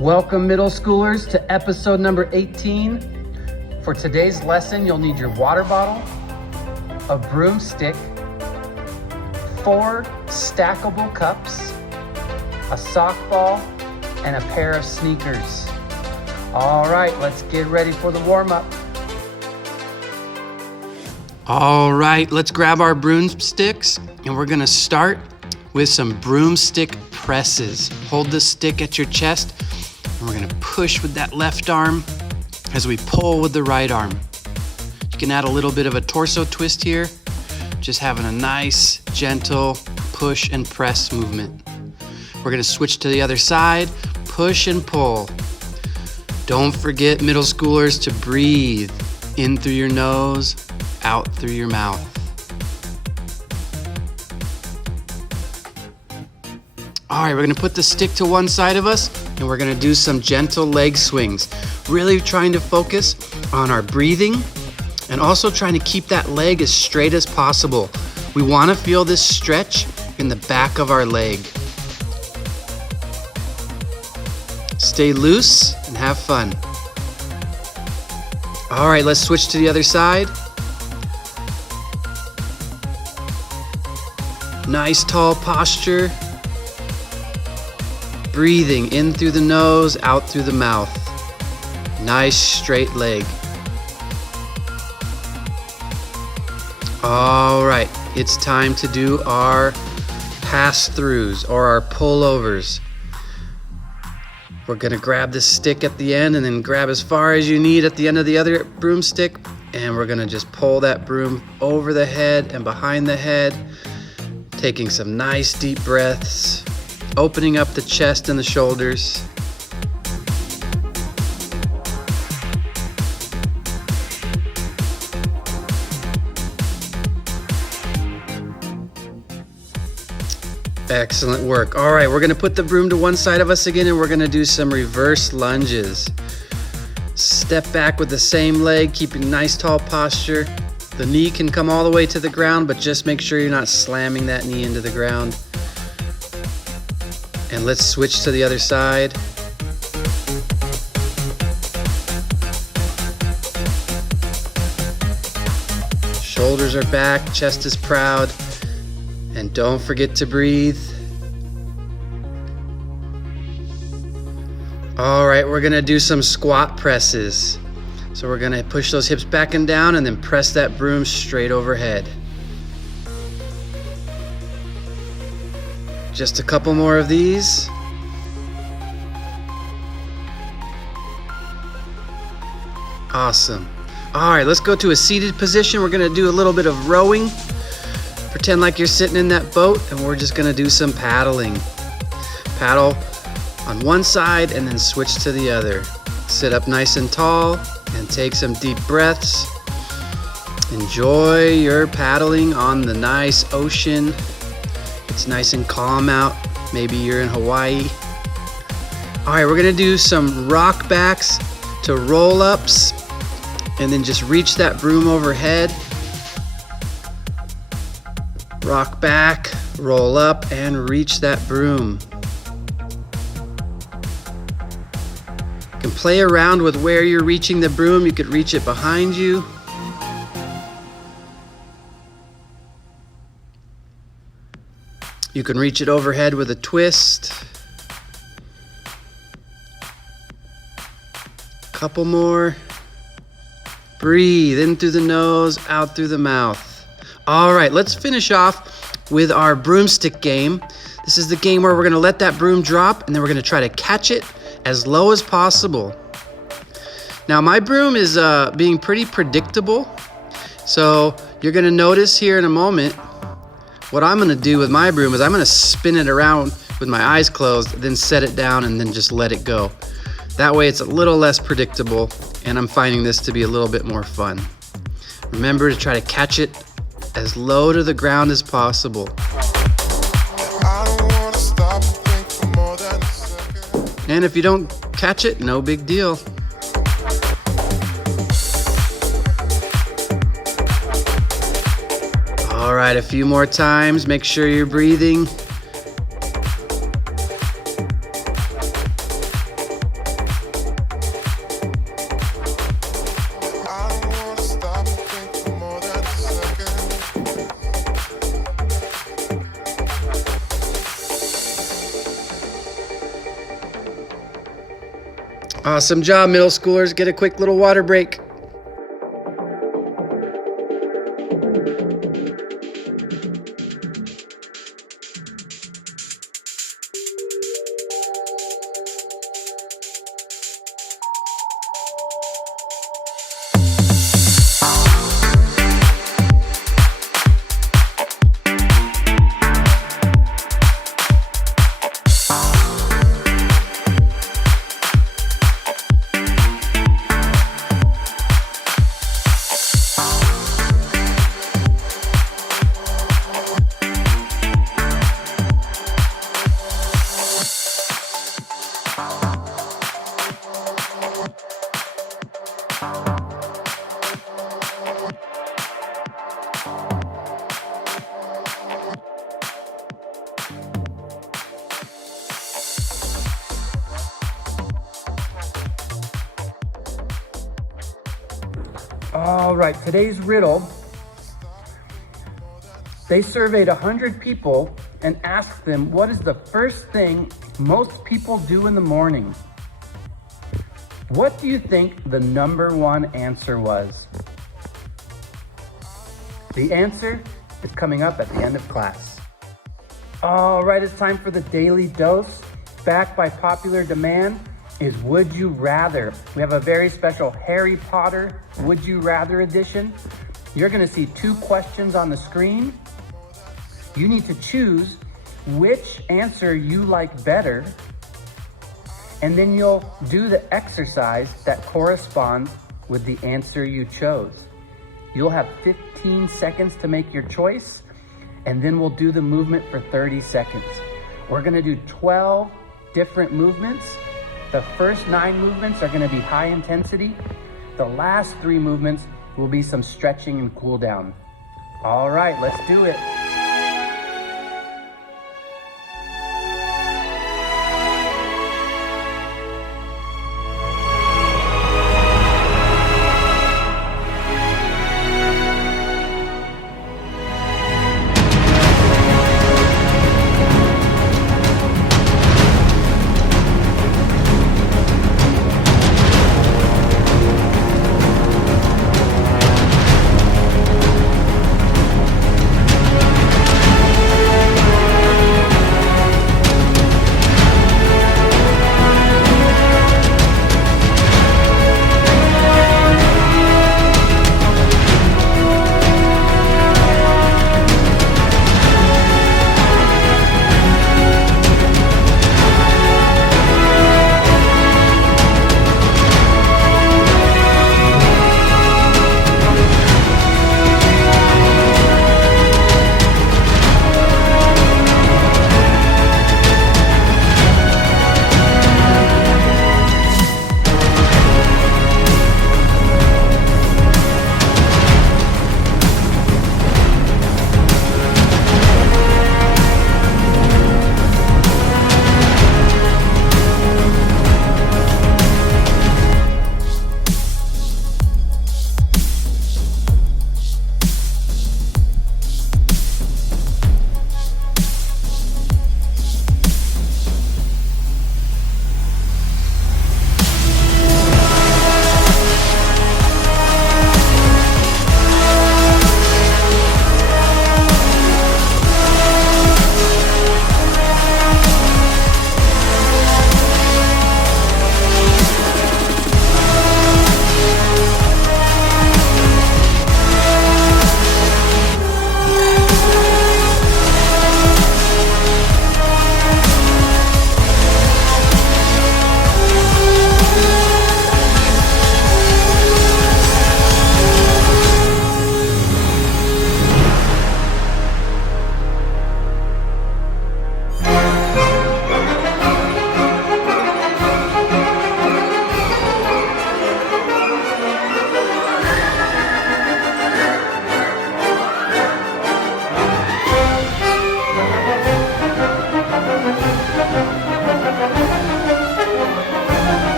Welcome, middle schoolers, to episode number 18. For today's lesson, you'll need your water bottle, a broomstick, 4 stackable cups, a softball, and a pair of sneakers. All right, let's get ready for the warm-up. All right, let's grab our broomsticks, and we're gonna start with some broomstick presses. Hold the stick at your chest, and we're gonna push with that left arm as we pull with the right arm. You can add a little bit of a torso twist here, just having a nice, gentle push and press movement. We're gonna switch to the other side, push and pull. Don't forget, middle schoolers, to breathe in through your nose, out through your mouth. All right, we're gonna put the stick to one side of us and we're gonna do some gentle leg swings. Really trying to focus on our breathing and also trying to keep that leg as straight as possible. We wanna feel this stretch in the back of our leg. Stay loose and have fun. All right, let's switch to the other side. Nice tall posture. Breathing in through the nose, out through the mouth. Nice straight leg. All right, it's time to do our pass-throughs or our pullovers. We're gonna grab the stick at the end and then grab as far as you need at the end of the other broomstick, and we're gonna just pull that broom over the head and behind the head, taking some nice deep breaths, opening up the chest and the shoulders. Excellent work. All right, we're gonna put the broom to one side of us again and we're gonna do some reverse lunges. Step back with the same leg, keeping nice tall posture. The knee can come all the way to the ground, but just make sure you're not slamming that knee into the ground. And let's switch to the other side. Shoulders are back, chest is proud. And don't forget to breathe. All right, we're gonna do some squat presses. So we're gonna push those hips back and down and then press that broom straight overhead. Just a couple more of these. Awesome. All right, let's go to a seated position. We're gonna do a little bit of rowing. Pretend like you're sitting in that boat and we're just gonna do some paddling. Paddle on one side and then switch to the other. Sit up nice and tall and take some deep breaths. Enjoy your paddling on the nice ocean. It's nice and calm out. Maybe you're in Hawaii. All right, we're gonna do some rock backs to roll ups and then just reach that broom overhead. Rock back, roll up, and reach that broom. You can play around with where you're reaching the broom. You could reach it behind you. You can reach it overhead with a twist. Couple more. Breathe in through the nose, out through the mouth. All right, let's finish off with our broomstick game. This is the game where we're gonna let that broom drop and then we're gonna try to catch it as low as possible. Now my broom is being pretty predictable. So you're gonna notice here in a moment, what I'm gonna do with my broom is I'm gonna spin it around with my eyes closed, then set it down and then just let it go. That way it's a little less predictable and I'm finding this to be a little bit more fun. Remember to try to catch it as low to the ground as possible. And if you don't catch it, no big deal. All right, a few more times. Make sure you're breathing. Awesome job, middle schoolers. Get a quick little water break. All right, today's riddle. They surveyed 100 people and asked them, what is the first thing most people do in the morning? What do you think the number one answer was? The answer is coming up at the end of class. All right, it's time for the Daily Dose. Back by popular demand is Would You Rather. We have a very special Harry Potter Would You Rather edition. You're gonna see 2 questions on the screen. You need to choose which answer you like better, and then you'll do the exercise that corresponds with the answer you chose. You'll have 15 seconds to make your choice, and then we'll do the movement for 30 seconds. We're gonna do 12 different movements. The first 9 movements are gonna be high intensity. The last 3 movements will be some stretching and cool down. All right, let's do it.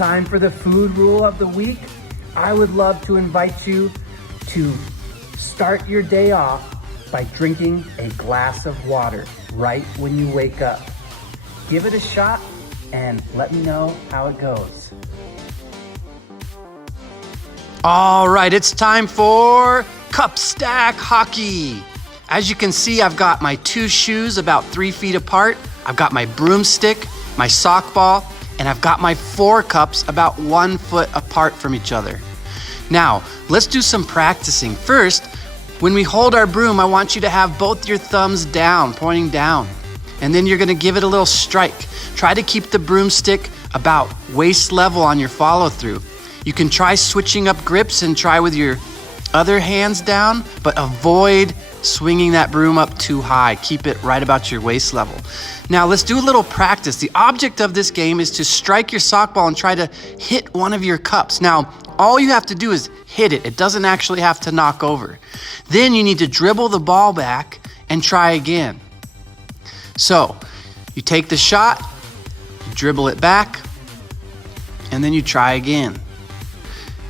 time for the food rule of the week. I would love to invite you to start your day off by drinking a glass of water right when you wake up. Give it a shot and let me know how it goes. All right, it's time for Cup Stack Hockey. As you can see, I've got my 2 shoes about 3 feet apart. I've got my broomstick, my sock ball, and I've got my 4 cups about 1 foot apart from each other. Now, let's do some practicing. First, when we hold our broom, I want you to have both your thumbs down, pointing down. And then you're gonna give it a little strike. Try to keep the broomstick about waist level on your follow through. You can try switching up grips and try with your other hands down, but avoid swinging that broom up too high. Keep it right about your waist level. Now let's do a little practice. The object of this game is to strike your sock ball and try to hit one of your cups. Now, all you have to do is hit it. It doesn't actually have to knock over. Then you need to dribble the ball back and try again. So you take the shot, you dribble it back, and then you try again.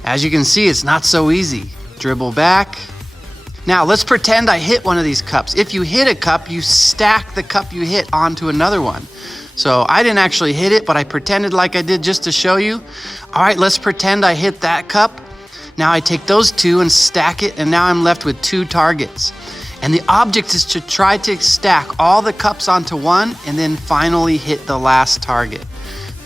As you can see, it's not so easy. Dribble back. Now let's pretend I hit one of these cups. If you hit a cup, you stack the cup you hit onto another one. So I didn't actually hit it, but I pretended like I did just to show you. All right, let's pretend I hit that cup. Now I take those 2 and stack it, and now I'm left with 2 targets. And the object is to try to stack all the cups onto one and then finally hit the last target.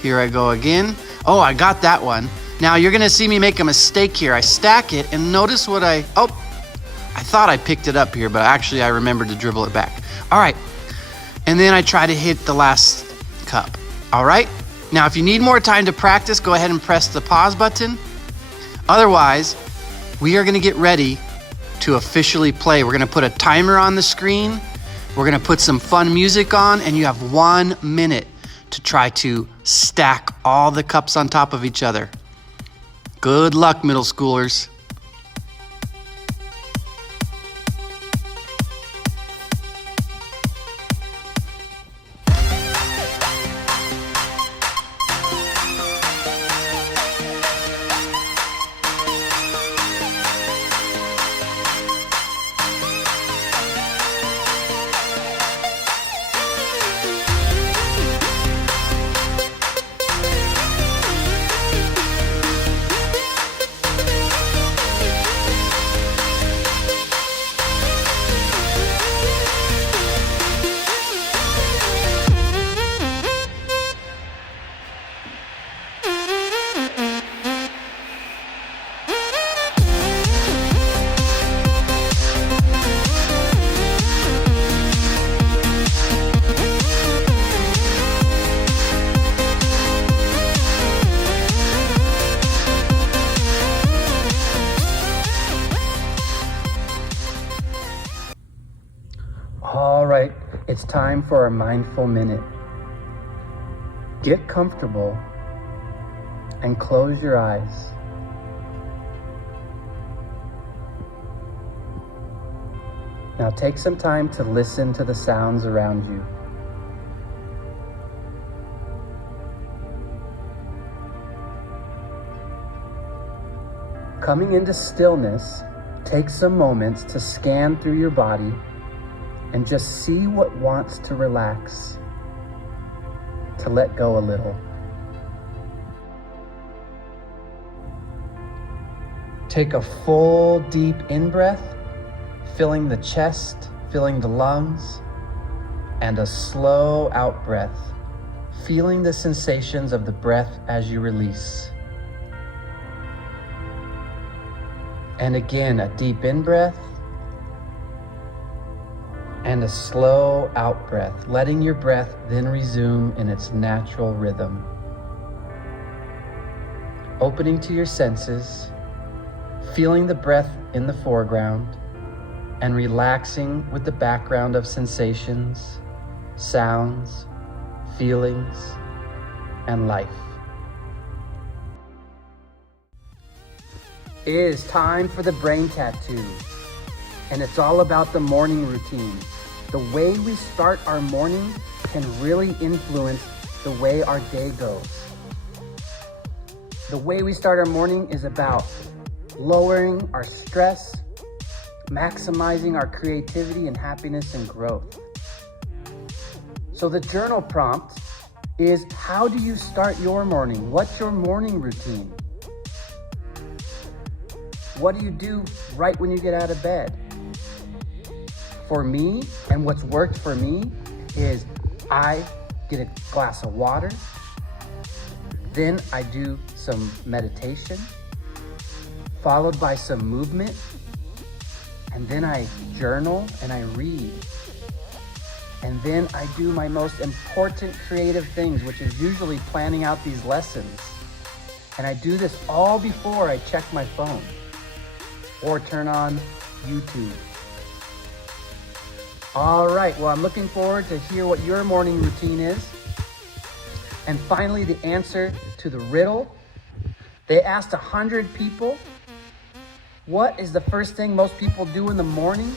Here I go again. Oh, I got that one. Now you're gonna see me make a mistake here. I stack it and notice what I thought I picked it up here, but actually I remembered to dribble it back. All right, and then I try to hit the last cup. All right, now if you need more time to practice, go ahead and press the pause button. Otherwise, we are gonna get ready to officially play. We're gonna put a timer on the screen. We're gonna put some fun music on, and you have 1 minute to try to stack all the cups on top of each other. Good luck, middle schoolers. All right, it's time for our mindful minute. Get comfortable and close your eyes. Now take some time to listen to the sounds around you. Coming into stillness, take some moments to scan through your body and just see what wants to relax, to let go a little. Take a full, deep in-breath, filling the chest, filling the lungs, and a slow out-breath, feeling the sensations of the breath as you release. And again, a deep in-breath, and a slow out-breath, letting your breath then resume in its natural rhythm. Opening to your senses, feeling the breath in the foreground, and relaxing with the background of sensations, sounds, feelings, and life. It is time for the brain tattoo, and it's all about the morning routine. The way we start our morning can really influence the way our day goes. The way we start our morning is about lowering our stress, maximizing our creativity and happiness and growth. So the journal prompt is, how do you start your morning? What's your morning routine? What do you do right when you get out of bed? For me, and what's worked for me, is I get a glass of water, then I do some meditation, followed by some movement, and then I journal and I read. And then I do my most important creative things, which is usually planning out these lessons. And I do this all before I check my phone or turn on YouTube. All right, well, I'm looking forward to hear what your morning routine is. And finally, the answer to the riddle. They asked 100 people, what is the first thing most people do in the morning?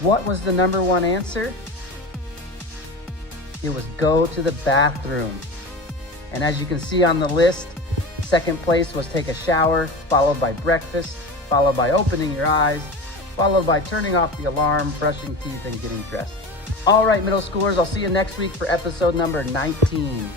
What was the number one answer? It was go to the bathroom. And as you can see on the list, second place was take a shower, followed by breakfast, followed by opening your eyes, followed by turning off the alarm, brushing teeth, and getting dressed. All right, middle schoolers, I'll see you next week for episode number 19.